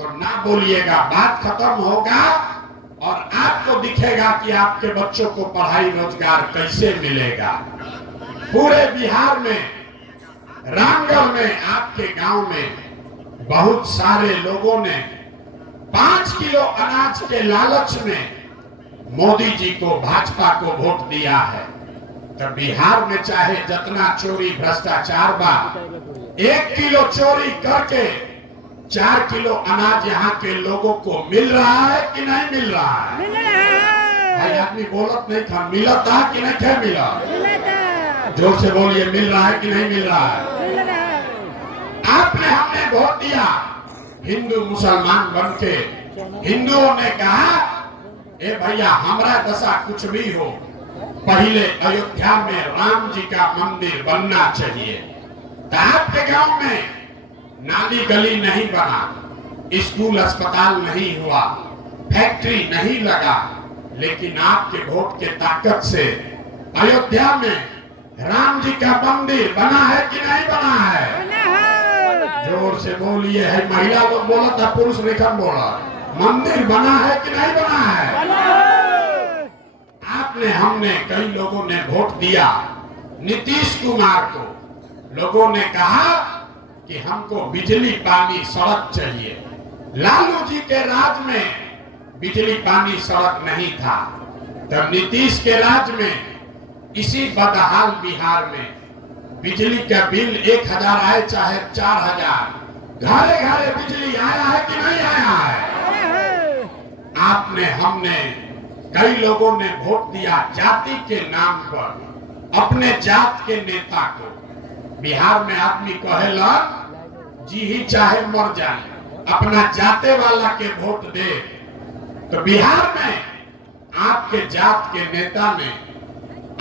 तो ना बोलिएगा, बात खत्म होगा और आपको दिखेगा कि आपके बच्चों को पढ़ाई रोजगार कैसे मिलेगा। पूरे बिहार में, रामगढ़ में, आपके गांव में बहुत सारे लोगों ने 5 किलो अनाज के लालच में मोदी जी को, भाजपा को वोट दिया है। तो बिहार में चाहे जितना चोरी भ्रष्टाचार बा, 1 किलो चोरी करके 4 किलो अनाज यहाँ के लोगों को मिल रहा है कि नहीं मिल रहा है? भाई आदमी बोलत नहीं था, मिलत था कि नहीं थे मिला? जोर से बोलिए, मिल रहा है कि नहीं मिल रहा है? आपने, हमने वोट दिया हिंदू मुसलमान बन के। हिंदुओं ने कहा, ए भैया हमारा दशा कुछ भी हो, पहले अयोध्या में राम जी का मंदिर बनना चाहिए। तो आपके गांव में नाली गली नहीं बना, स्कूल अस्पताल नहीं हुआ, फैक्ट्री नहीं लगा, लेकिन आपके वोट के ताकत से अयोध्या में राम जी का मंदिर बना है कि नहीं बना है? जोर से बोलिए। है महिला लोग बोला था, पुरुष निकम बोला, मंदिर बना है कि नहीं बना है? आपने, हमने, कई लोगों ने वोट दिया नीतीश कुमार को। लोगों ने कहा कि हमको बिजली पानी सड़क चाहिए। लालू जी के राज में बिजली पानी सड़क नहीं था, तब नीतीश के राज में इसी बदहाल बिहार में बिजली का बिल 1000 आए चाहे 4000, घरे घरे बिजली आया है कि नहीं आया है? आपने, हमने, कई लोगों ने वोट दिया जाति के नाम पर अपने जात के नेता को। बिहार में आदमी कहेला जी ही चाहे मर जाए, अपना जाते वाला के वोट दे। तो बिहार में आपके जात के नेता ने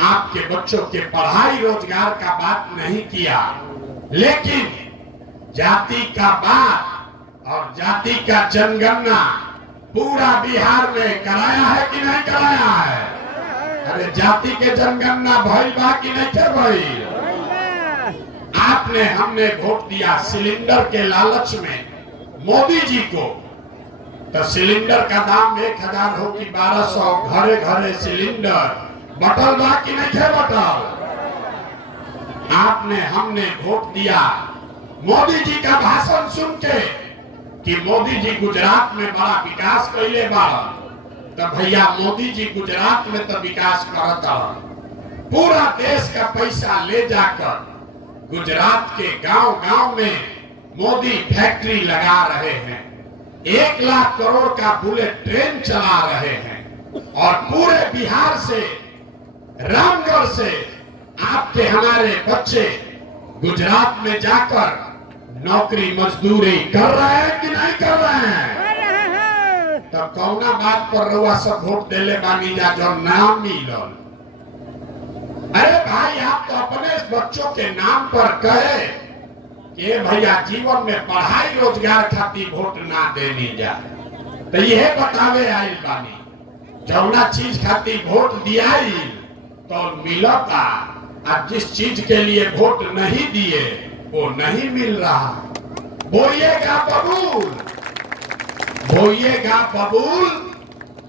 आपके बच्चों के पढ़ाई रोजगार का बात नहीं किया, लेकिन जाति का बात और जाति का जनगणना पूरा बिहार में कराया है कि नहीं कराया है? अरे जाति के जनगणना भइल बा कि नहीं थे भइल? आपने, हमने वोट दिया सिलेंडर के लालच में मोदी जी को। तो सिलेंडर का दाम 1000 हो कि 1200, घरे घरे सिलेंडर बटल बा कि नहीं थे बटल? आपने, हमने वोट दिया मोदी जी का भाषण सुन के कि मोदी जी गुजरात में बड़ा विकास कैले बाड़ा। तो भैया मोदी जी गुजरात में तो विकास करत हन, पूरा देश का पैसा ले जाकर गुजरात के गांव गांव में मोदी फैक्ट्री लगा रहे हैं, 1 लाख करोड़ का बुलेट ट्रेन चला रहे हैं, और पूरे बिहार से, रामगढ़ से आपके, हमारे बच्चे गुजरात में जाकर नौकरी मजदूरी कर रहे हैं कि नहीं कर रहे हैं? तब कौना बात पर रउआ सब वोट देले बानी जा जो नाम मिलल? अरे भाई, आप तो अपने बच्चों के नाम पर कहे कि भैया जीवन में पढ़ाई रोजगार खातिर वोट ना देनी जा। तो यह बतावे आइल बानी, जौना चीज खातिर वोट दिया तो मिलता, और जिस चीज के लिए वोट नहीं दिए वो नहीं मिल रहा। बोइएगा बबूल, बोइएगा बबूल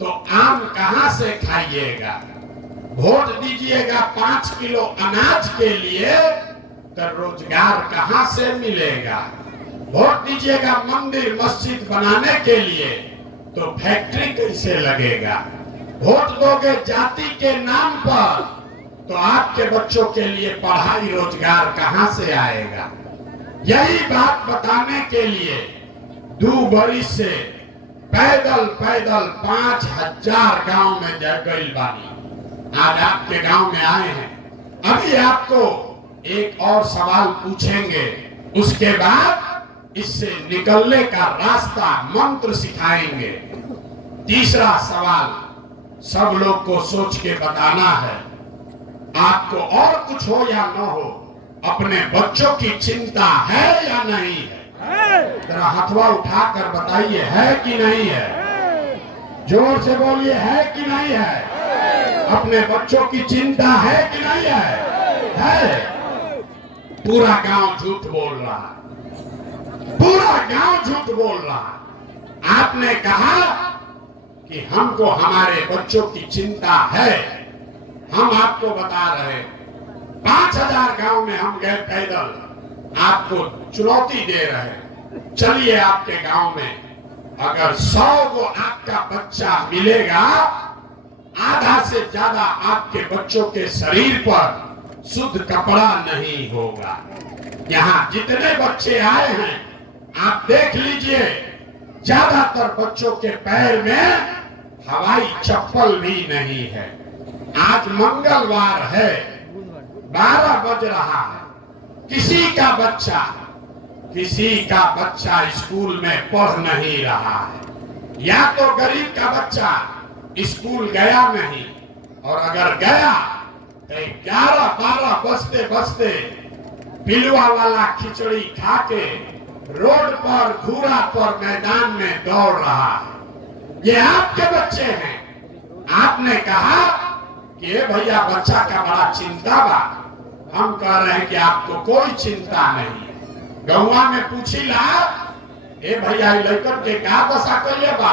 तो आम कहां से खाइएगा? वोट दीजिएगा 5 किलो अनाज के लिए तो रोजगार कहां से मिलेगा? वोट दीजिएगा मंदिर मस्जिद बनाने के लिए तो फैक्ट्री कैसे लगेगा? वोट दोगे जाति के नाम पर तो आपके बच्चों के लिए पढ़ाई रोजगार कहां से आएगा? यही बात बताने के लिए 2 बरिस से पैदल पैदल 5000 गांव में गई बानी। आज आपके गांव में आए हैं। अभी आपको एक और सवाल पूछेंगे, उसके बाद इससे निकलने का रास्ता, मंत्र सिखाएंगे। तीसरा सवाल सब लोग को सोच के बताना है। आपको और कुछ हो या न हो, अपने बच्चों की चिंता है या नहीं है? जरा हथवा उठाकर बताइए, है कि नहीं है? जोर से बोलिए, है कि नहीं है? अपने बच्चों की चिंता है कि नहीं है? है। पूरा गांव झूठ बोल रहा, पूरा गांव झूठ बोल रहा। आपने कहा कि हमको हमारे बच्चों की चिंता है। हम आपको बता रहे 5000 गांव में हम गए पैदल, आपको चुनौती दे रहे। चलिए आपके गांव में अगर 100 को आपका बच्चा मिलेगा, आधा से ज्यादा आपके बच्चों के शरीर पर शुद्ध कपड़ा नहीं होगा। यहाँ जितने बच्चे आए हैं आप देख लीजिए, ज्यादातर बच्चों के पैर में हवाई चप्पल भी नहीं है। आज मंगलवार है, 12 बज रहा है, किसी का बच्चा स्कूल में पढ़ नहीं रहा है। या तो गरीब का बच्चा स्कूल गया नहीं, और अगर गया तो 11-12 बजते बजते पिलुआ वाला खिचड़ी खा के रोड पर घूरा पर मैदान में दौड़ रहा है। ये आपके बच्चे हैं। आपने कहा कि ये भैया बच्चा का बड़ा चिंता बा। हम कह रहे हैं कि आपको कोई चिंता नहीं। गौवा में पूछी ला, ए भैया लड़कन के का दशा कर ले बा।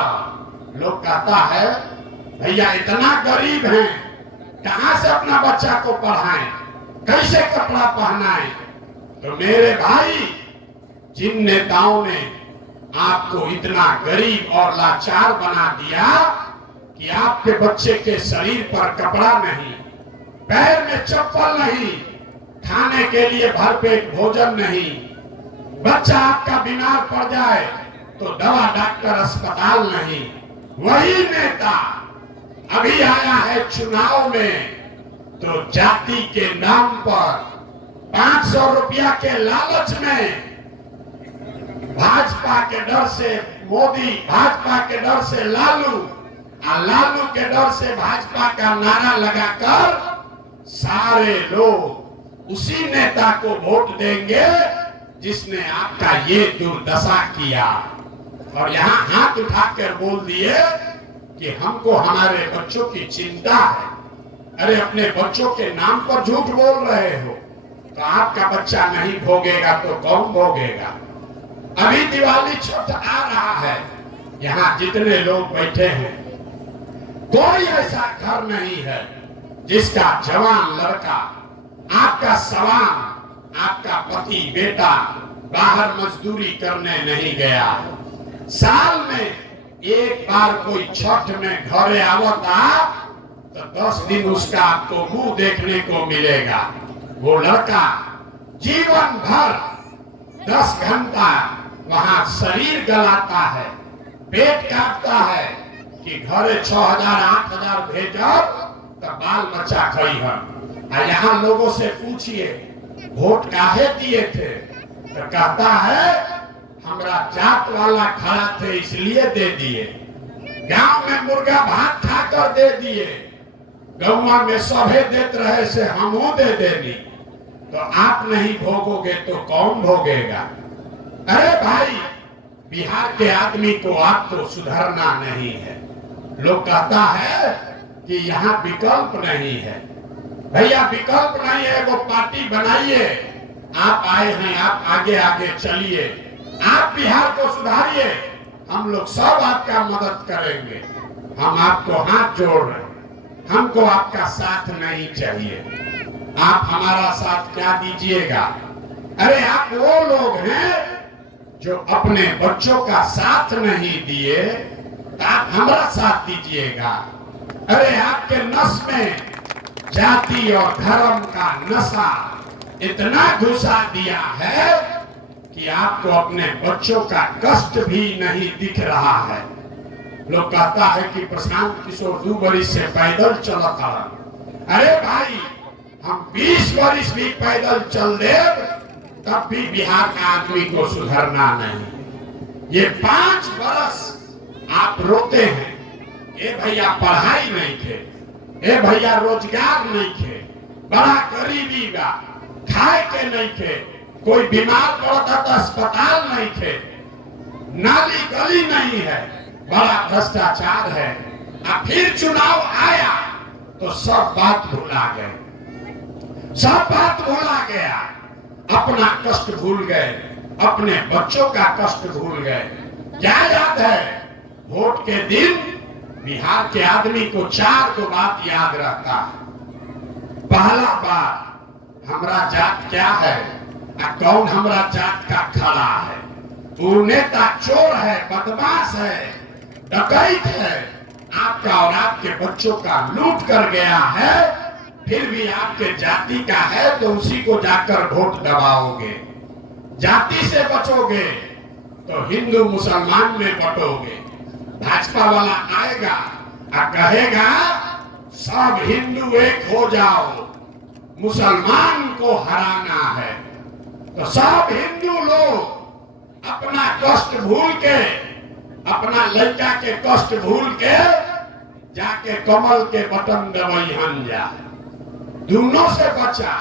लोग कहता है भैया इतना गरीब हैं, कहां से अपना बच्चा को पढ़ाएं, कैसे कपड़ा पहनाएं। तो मेरे भाई, जिन नेताओं ने आपको इतना गरीब और लाचार बना दिया कि आपके बच्चे के शरीर पर कपड़ा नहीं, पैर में चप्पल नहीं, खाने के लिए भरपेट भोजन नहीं, बच्चा आपका बीमार पड़ जाए तो दवा डॉक्टर अस्पताल नहीं, वही नेता अभी आया है चुनाव में तो जाति के नाम पर 500 रुपया के लालच में भाजपा के डर से मोदी, भाजपा के डर से लालू, और लालू के डर से भाजपा का नारा लगाकर सारे लोग उसी नेता को वोट देंगे जिसने आपका ये दुर्दशा किया। और यहाँ हाथ उठाकर बोल दिए कि हमको हमारे बच्चों की चिंता है। अरे अपने बच्चों के नाम पर झूठ बोल रहे हो तो आपका बच्चा नहीं भोगेगा तो कौन भोगेगा। अभी दिवाली छठ आ रहा है, यहाँ जितने लोग बैठे हैं कोई ऐसा घर नहीं है जिसका जवान लड़का, आपका सवान, आपका पति बेटा बाहर मजदूरी करने नहीं गया। साल में एक बार कोई छठ में घरे आवता तो 10 दिन उसका आपको मुंह देखने को मिलेगा। वो लड़का जीवन भर 10 घंटा वहां शरीर गलाता है, पेट काटता है कि घरे 6000-8000 भेजब तो बाल बच्चा खई है। यहाँ लोगों से पूछिए वोट काहे दिए थे तो कहता है हमरा जात वाला खड़ा थे इसलिए दे दिए, गांव में मुर्गा भात खाकर दे दिए, गौवा में सभे देते रहे से हमू दे देनी। तो आप नहीं भोगोगे तो कौन भोगेगा। अरे भाई, बिहार के आदमी को आपको सुधरना नहीं है। लोग कहता है कि यहाँ विकल्प नहीं है। भैया विकल्प नहीं है, वो पार्टी बनाइए। आप आए हैं, आप आगे आगे चलिए, आप बिहार को सुधारिए, हम लोग सब आपका मदद करेंगे। हम आपको हाथ जोड़ रहे हैं, हमको आपका साथ नहीं चाहिए। आप हमारा साथ क्या दीजिएगा। अरे आप वो लोग हैं जो अपने बच्चों का साथ नहीं दिए, आप हमारा साथ दीजिएगा। अरे आपके नस में जाति और धर्म का नशा इतना घुसा दिया है कि आपको अपने बच्चों का कष्ट भी नहीं दिख रहा है। लोग कहता है कि प्रशांत किशोर 2 वर्ष से पैदल चलता। अरे भाई, हम 20 वर्ष भी पैदल चल दे तब भी बिहार का आदमी को सुधरना नहीं। ये 5 वर्ष आप रोते हैं, ए भैया पढ़ाई नहीं थे, ए भैया रोजगार नहीं थे, बड़ा गरीबी बा, खाए के नहीं थे, कोई बीमार पड़ता तो अस्पताल नहीं थे, नाली गली नहीं है, बड़ा भ्रष्टाचार है। अब फिर चुनाव आया तो सब बात भुला गए, सब बात भुला गया, अपना कष्ट भूल गए, अपने बच्चों का कष्ट भूल गए। क्या याद है वोट के दिन बिहार के आदमी को 4 गो बात याद रहता है। पहला बात, हमरा जात क्या है आ कौन हमरा जात का खड़ा है। वो नेता चोर है, बदमाश है, डकैत है, आपका और आपके बच्चों का लूट कर गया है, फिर भी आपके जाति का है तो उसी को जाकर वोट दबाओगे। जाति से बचोगे तो हिंदू मुसलमान में बटोगे। भाजपा वाला आएगा और कहेगा सब हिंदू एक हो जाओ, मुसलमान को हराना है। तो सब हिंदू लोग अपना कष्ट भूल के, अपना लड़का के कष्ट भूल के जाके कमल के बटन दबाई जाए। दोनों से बचा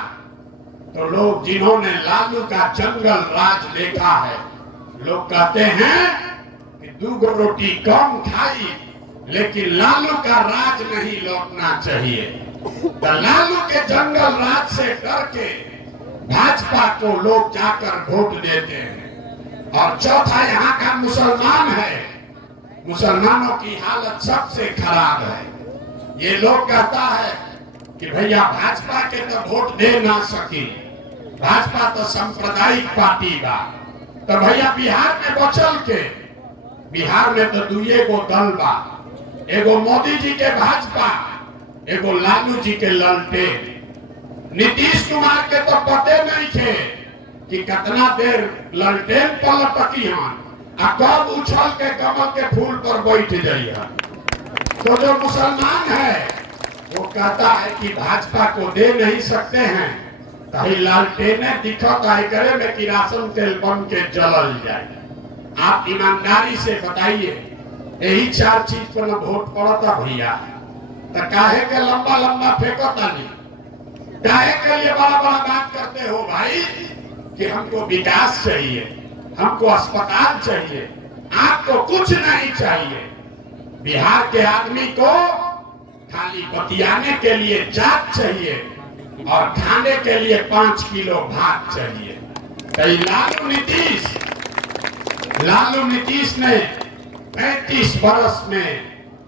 तो लोग जिन्होंने लालू का जंगल राज देखा है, लोग कहते हैं कि 2 रोटी कम खाई, लेकिन लालू का राज नहीं लौटना चाहिए। तो लालू के जंगल राज से डर के भाजपा को लोग जाकर वोट देते हैं। और चौथा, यहाँ का मुसलमान है, मुसलमानों की हालत सबसे खराब है। ये लोग कहता है कि भैया भाजपा के तो वोट दे ना सकी, भाजपा तो सांप्रदायिक पार्टी बा। तो भैया बिहार में बचल के, बिहार में तो 2 गो दल बा, एगो मोदी जी के भाजपा, एगो लालू जी के ललटेन। नीतीश कुमार के तो पते नहीं थे कि कितना देर ललटेन पर लटकी हन आ कब उछल के कमल के फूल पर बैठ जाइए। तो जो मुसलमान है वो कहता है कि भाजपा को दे नहीं सकते हैं, तो लालटेने दिखत आई करे में किरासन तेल बन के जलल जाए। आप ईमानदारी से बताइए, यही 4 चीज पर वोट पड़ता भैया, तो काहे के लंबा लंबा फेंकता नहीं, काहे के लिए बड़ा बड़ा बात करते हो भाई कि हमको विकास चाहिए, हमको अस्पताल चाहिए, आपको कुछ नहीं चाहिए। बिहार के आदमी को खाली बतियाने के लिए जात चाहिए और खाने के लिए 5 किलो भात चाहिए। कई लालू नीतीश ने 35 बरस में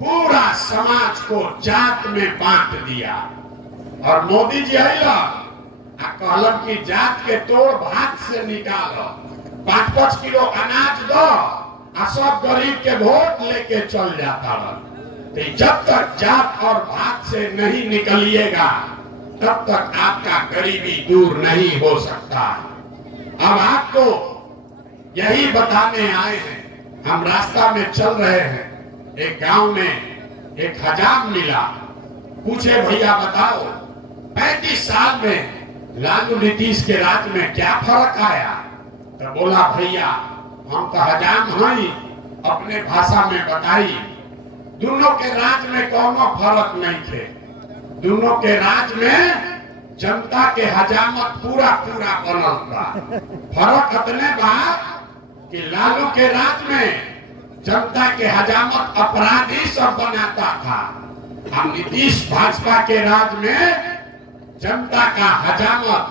पूरा समाज को जात में बांट दिया। और मोदी जी आइला कहलन की जात के तोड़ भात से निकालो, 5-5 किलो अनाज दो आ सब गरीब के वोट लेके चल जाता रहा। तो जब तक जात और भात से नहीं निकलिएगा तब तक आपका गरीबी दूर नहीं हो सकता। अब आपको यही बताने आए हैं। हम रास्ता में चल रहे हैं, एक गांव में एक हजाम मिला, पूछे भैया बताओ 35 साल में लालू नीतीश के राज में क्या फर्क आया। तो बोला भैया हम तो हजाम हैं, अपने भाषा में बताई, दोनों के राज में कोनो फर्क नहीं थे। दोनों के राज में जनता के हजामत पूरा पूरा बनल था। फर्क इतने बा कि लालू के राज में जनता के हजामत अपराधी सब बनाता था, हम नीतीश भाजपा के राज में जनता का हजामत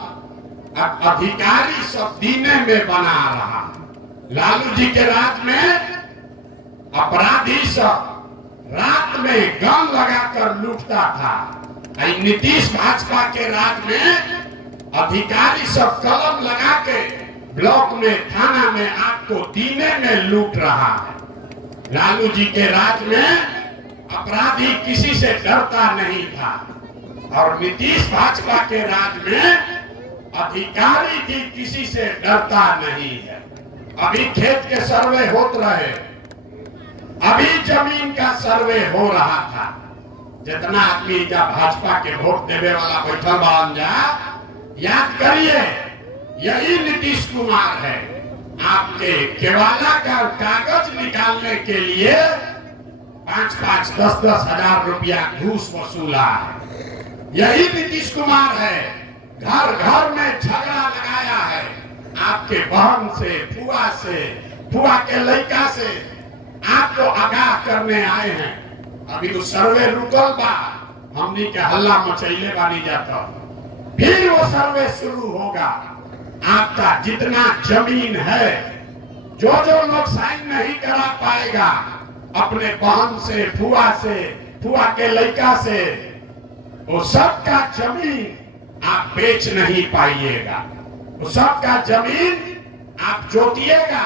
अब अधिकारी सब दीने में बना रहा। लालू जी के राज में अपराधी सब रात में गन लगाकर लूटता था। नीतीश भाजपा के राज में अधिकारी सब कलम लगा के ब्लॉक में, थाना में आपको दीने में लूट रहा है। लालू जी के राज में अपराधी किसी से डरता नहीं था और नीतीश भाजपा के राज में अधिकारी भी किसी से डरता नहीं है। अभी खेत के सर्वे होते रहे, अभी जमीन का सर्वे हो रहा था। जितना आदमी जब भाजपा के वोट देने वाला बैठल बन जा, याद करिए यही नीतीश कुमार है। आपके केवाला का कागज निकालने के लिए 5-5, 10-10 हजार रुपया घूस वसूला है। यही नीतीश कुमार है। घर घर में झगड़ा लगाया है, आपके बहन से, फुआ के लड़का से आपको आगाह करने आए हैं। अभी तो सर्वे रुकल बा, हमनी के हल्ला मचैले बानी जाता, फिर वो सर्वे शुरू होगा। आपका जितना जमीन है, जो लोग साइन नहीं करा पाएगा अपने बहन से, फुआ के लड़का से, वो सबका जमीन आप बेच नहीं पाइएगा। वो सबका जमीन आप जोतिएगा,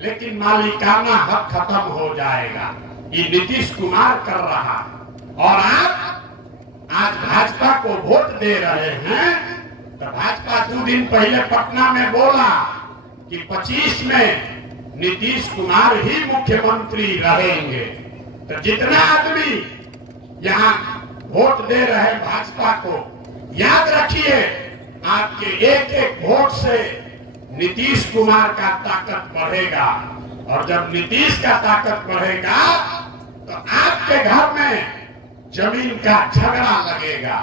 लेकिन मालिकाना हक खत्म हो जाएगा। ये नीतीश कुमार कर रहा है। और आप आज भाजपा को वोट दे रहे हैं, तो भाजपा 2 दिन पहले पटना में बोला कि 25 में नीतीश कुमार ही मुख्यमंत्री रहेंगे। तो जितना आदमी यहाँ वोट दे रहे भाजपा को, याद रखिए आपके एक एक वोट से नीतीश कुमार का ताकत बढ़ेगा। और जब नीतीश का ताकत बढ़ेगा तो आपके घर में जमीन का झगड़ा लगेगा,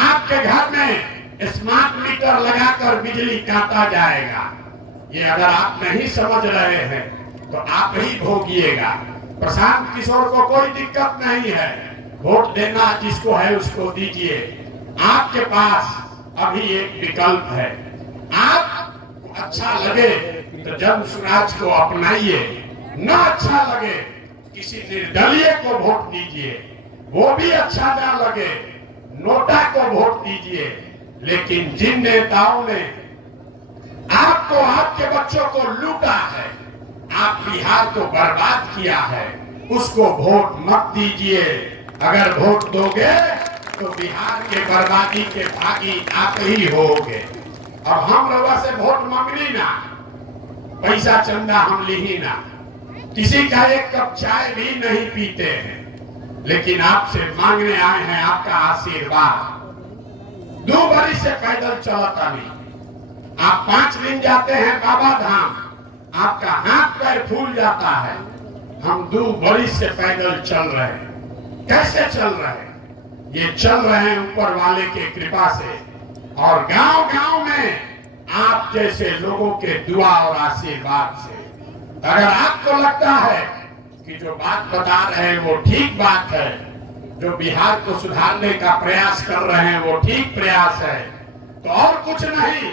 आपके घर में स्मार्ट मीटर लगाकर बिजली काटा जाएगा। ये अगर आप नहीं समझ रहे हैं तो आप ही भोगिएगा। प्रशांत किशोर को कोई दिक्कत नहीं है, वोट देना जिसको है उसको दीजिए। आपके पास अभी एक विकल्प है, आप अच्छा लगे तो जन स्वराज को अपनाइए, न अच्छा लगे किसी निर्दलीय को वोट दीजिए, वो भी अच्छा न लगे नोटा को वोट दीजिए। लेकिन जिन नेताओं ने आपको, आपके बच्चों को लूटा है, आप बिहार को बर्बाद किया है, उसको वोट मत दीजिए। अगर वोट दोगे तो बिहार के बर्बादी के भागी आप ही होगे। अब हम लोगों से वोट मांगनी ना, पैसा चंदा हम ली ना, किसी का एक कप चाय भी नहीं पीते हैं, लेकिन आपसे मांगने आए हैं आपका आशीर्वाद। 2 बरस से पैदल चलता नहीं, आप 5 दिन जाते हैं बाबा धाम, आपका हाथ पैर फूल जाता है। हम 2 बरस से पैदल चल रहे हैं। कैसे चल रहे हैं? ये चल रहे हैं ऊपर वाले के कृपा से, और गांव-गांव में आप जैसे लोगों के दुआ और आशीर्वाद से। अगर आपको लगता है कि जो बात बता रहे हैं वो ठीक बात है, जो बिहार को सुधारने का प्रयास कर रहे हैं वो ठीक प्रयास है, तो और कुछ नहीं,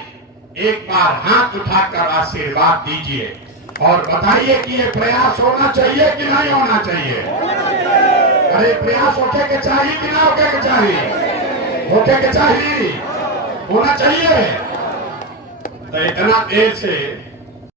एक बार हाथ उठाकर आशीर्वाद दीजिए और बताइए कि ये प्रयास होना चाहिए कि नहीं होना चाहिए। अरे प्रयास होके के चाहिए कि ना होके के चाहिए? होके के चाहिए, होना चाहिए। तो इतना देर से